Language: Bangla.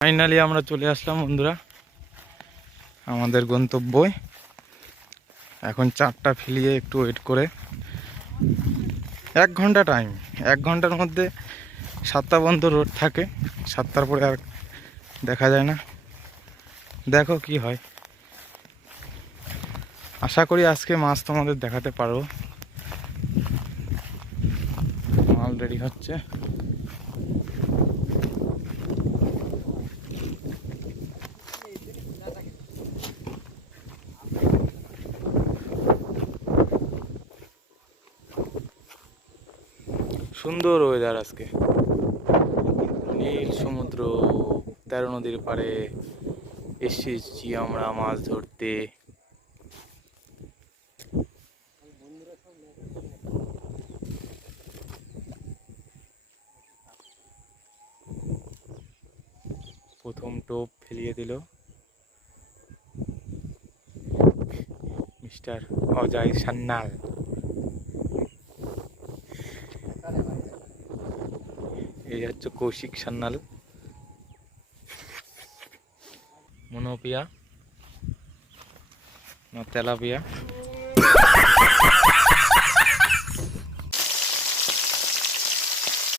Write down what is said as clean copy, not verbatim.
ফাইনালি আমরা চলে আসলাম বন্ধুরা আমাদের গন্তব্যে। এখন 4টা ফিলিয়ে একটু ওয়েট করে 1 ঘন্টা টাইম, 1 ঘন্টার মধ্যে 7টা পর্যন্ত রোড থাকে। 7টার পরে আর দেখা যায় না। দেখো কি হয়, আশা করি আজকে মাছ তোমাদের দেখাতে পারবো। মাল রেডি হচ্ছে। সুন্দর ওয়েদার আজকে, নীল সমুদ্র, 13 নদীর পাড়ে এসেছি আমরা মাছ ধরতে। প্রথম টোপ ফেলিয়ে দিল মিস্টার অজয় সান্যাল। এই হচ্ছে কৌশিক সান্যাল, মনোপিয়া না তেলাপিয়া।